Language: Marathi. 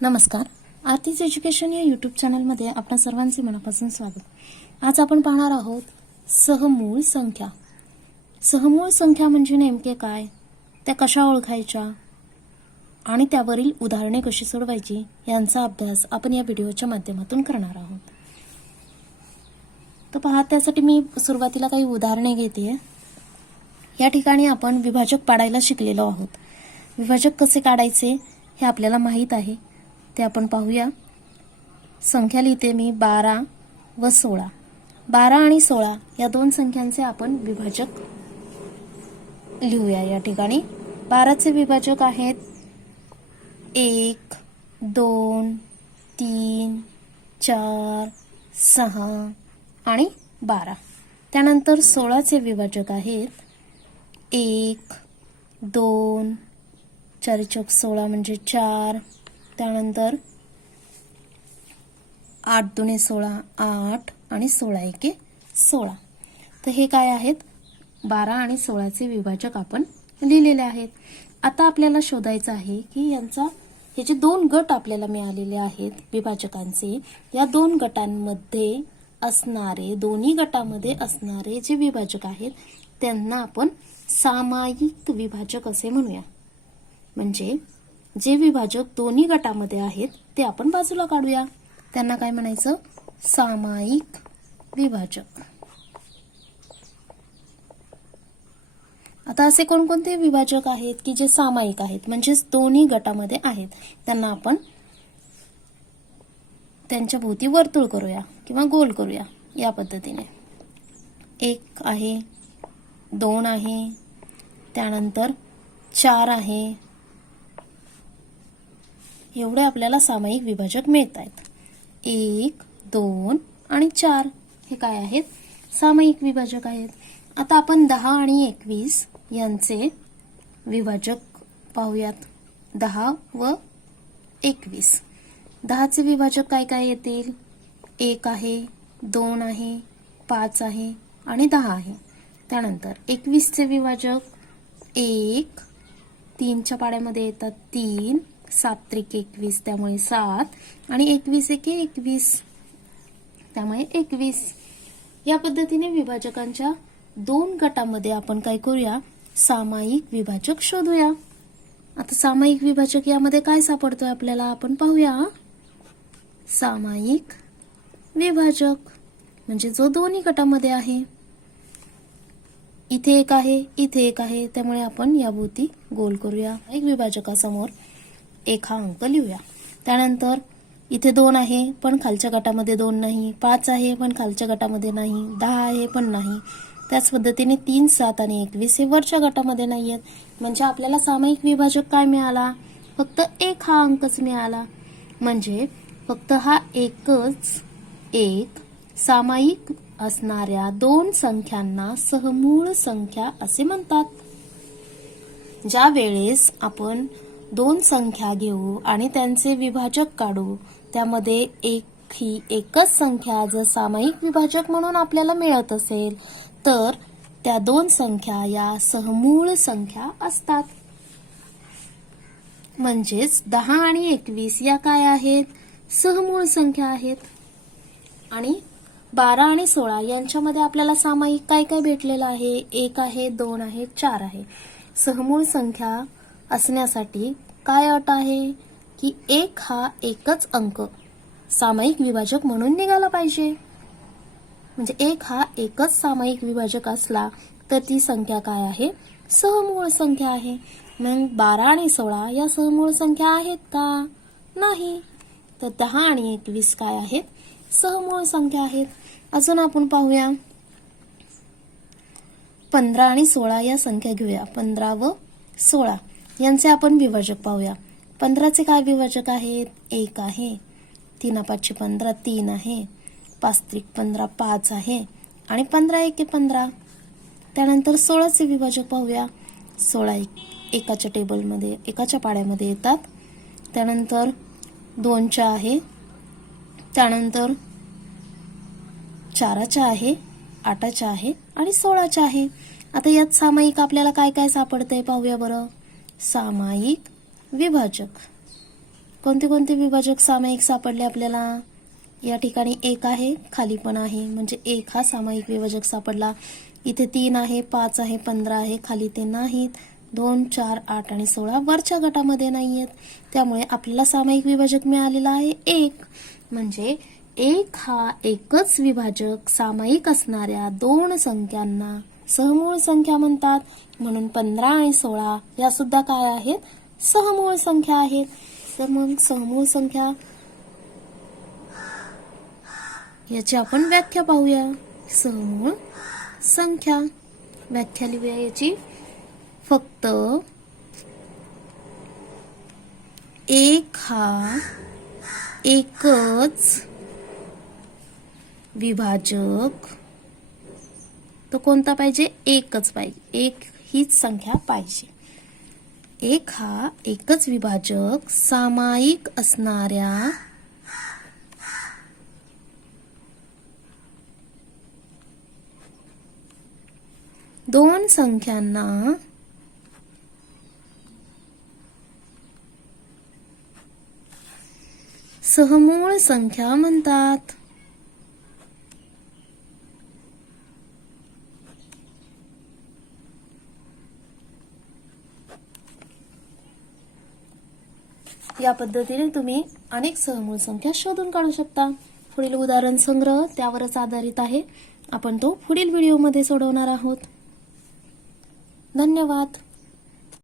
नमस्कार. आरतीच एज्युकेशन या यूट्यूब चॅनलमध्ये आपण सर्वांचे मनापासून स्वागत. आज आपण पाहणार आहोत सहमूळ संख्या. सहमूळ संख्या म्हणजे नेमके काय? त्या कशा ओळखायच्या? आणि त्यावरील उदाहरणे कशी सोडवायची? यांचा अभ्यास आपण या व्हिडिओच्या माध्यमातून करणार आहोत. तर पहा त्यासाठी मी सुरुवातीला काही उदाहरणे घेते. या ठिकाणी आपण विभाजक पाडायला शिकलेलो आहोत. विभाजक कसे काढायचे हे आपल्याला माहीत आहे. ते आपण पाहूया. संख्या लिहिते मी बारा व सोळा. बारा आणि सोळा या दोन संख्यांचे आपण विभाजक लिहूया या ठिकाणी. बाराचे विभाजक आहेत एक दोन तीन चार सहा आणि बारा. त्यानंतर सोळाचे विभाजक आहेत एक दोन चार चौक सोळा म्हणजे चार त्यानंतर आठ दुणे सोळा आठ आणि सोळा एके सोळा. तर हे काय आहेत? बारा आणि सोळाचे विभाजक आपण लिहिलेले आहेत. आता आपल्याला शोधायचं आहे की यांचा हे जे दोन गट आपल्याला मिळालेले आहेत विभाजकांचे या दोन गटांमध्ये असणारे दोन्ही गटामध्ये असणारे जे विभाजक आहेत त्यांना आपण सामायिक विभाजक असे म्हणूया. म्हणजे जे विभाजक दोन्ही गटामध्ये आहेत ते आपण बाजूला काढूया. त्यांना काय म्हणायचं? सामायिक विभाजक. आता असे कोणकोणते विभाजक आहेत की जे सामायिक आहेत? म्हणजेच दोन्ही गटामध्ये आहेत. त्यांना आपण त्यांच्या भोवती वर्तुळ करूया किंवा गोल करूया या पद्धतीने. एक आहे दोन आहे त्यानंतर चार आहे एवढे आपल्याला सामायिक विभाजक मिळत आहेत एक दोन आणि चार हे काय आहेत? सामायिक विभाजक आहेत. आता आपण दहा आणि एकवीस यांचे विभाजक पाहूयात. दहा व एकवीस. दहाचे विभाजक काय काय येतील? एक आहे दोन आहे पाच आहे आणि दहा आहे. त्यानंतर एकवीसचे विभाजक एक तीनच्या पाड्यामध्ये येतात तीन सात त्रिक एकवीस त्यामुळे सात. आणि एकवीस एके एकवीस त्यामुळे एकवीस. या पद्धतीने विभाजकांच्या दोन गटामध्ये आपण काय करूया? सामायिक विभाजक शोधूया. आता सामायिक विभाजक यामध्ये काय सापडतोय आपल्याला? आपण पाहूया. सामायिक विभाजक म्हणजे जो दोन्ही गटामध्ये आहे. इथे एक आहे इथे एक आहे त्यामुळे आपण याभोवती गोल करूया. एक विभाजकासमोर एक हा अंक लिहूया. त्यानंतर इथे दोन आहे पण खालच्या गटामध्ये दोन नाही. पाच आहे पण खालच्या गटामध्ये नाही. दहा आहे पण नाही. त्याच पद्धतीने तीन सात आणि एकवीस हे वरच्या गटामध्ये नाही आहेत म्हणजे आपल्याला सामायिक विभाजक काय मिळाला? फक्त एक हा अंकच मिळाला. म्हणजे फक्त हा एकच एक सामायिक असणाऱ्या दोन संख्यांना सहमूळ संख्या असे म्हणतात. ज्या वेळेस आपण दोन संख्या घेऊ आणि त्यांचे विभाजक काढू. त्यामध्ये एक ही एकच संख्या जर सामायिक विभाजक म्हणून आपल्याला मिळत असेल तर त्या दोन संख्या या सहमूळ संख्या असतात. म्हणजेच दहा आणि एकवीस या काय आहेत? सहमूळ संख्या आहेत. आणि बारा आणि सोळा यांच्यामध्ये आपल्याला सामायिक काय काय भेटलेलं आहे? एक आहे दोन आहे चार आहे. सहमूळ संख्या असण्यासाठी काय अट आहे? की एक हा एकच अंक. सामायिक विभाजक म्हणून निघाला पाहिजे. म्हणजे एक हा एकच सामायिक विभाजक असला तर ती संख्या काय आहे? सहमूळ संख्या आहे. मग बारा आणि सोळा या सहमूळ संख्या आहेत का? नाही. तर दहा आणि एकवीस काय आहेत? सहमूळ संख्या आहेत. अजून आपण पाहूया. पंधरा आणि सोळा या संख्या घेऊया. पंधरा व सोळा. यांचे आपण विभाजक पाहूया. पंधराचे काय विभाजक आहेत? एक आहे. तीन पाचशे पंधरा तीन आहे. पाच त्रिक पंधरा पाच आहे. आणि पंधरा एके पंधरा. त्यानंतर सोळाचे विभाजक पाहूया. सोळा एक एकाच्या टेबलमध्ये एकाच्या पाड्यामध्ये येतात. त्यानंतर दोनच्या आहे. त्यानंतर चाराच्या आहे आठाच्या आहे आणि सोळाच्या आहे. आता यात सामायिक आपल्याला काय काय सापडतंय पाहूया बरं. सामायिक विभाजक. कोणते कोणते विभाजक सामायिक सापडले आपल्याला? या ठिकाणी एक आहे खाली पण आहे. म्हणजे एक हा सामायिक विभाजक सापडला. इथे तीन आहे पाच आहे पंधरा आहे खाली ते नाहीत. दोन चार आठ आणि सोळा वरच्या गटामध्ये नाही आहेत त्यामुळे आपल्याला सामायिक विभाजक मिळालेला आहे एक. म्हणजे एक हा एकच विभाजक सामायिक असणाऱ्या दोन संख्यांना सहमूळ संख्या म्हणतात. म्हणून पंधरा आणि सोळा या सुद्धा काय आहेत? सहमूळ संख्या आहेत. तर मग सहमूळ संख्या याची आपण व्याख्या पाहूया. सहमूळ संख्या. व्याख्या लिहूया याची. फक्त एक हा एकच विभाजक. तो कोणता पाहिजे? एकच पाहिजे. एक हीच संख्या पाहिजे. एक हा एकच विभाजक सामायिक असणाऱ्या दोन संख्यांना सहमूळ संख्या म्हणतात. या पद्धतीने तुम्ही अनेक सहमूळ संख्या शोधून काढू शकता. पुढील उदाहरण संग्रह त्यावरच आधारित आहे. आपण तो पुढील व्हिडिओमध्ये सोडवणार आहोत. धन्यवाद.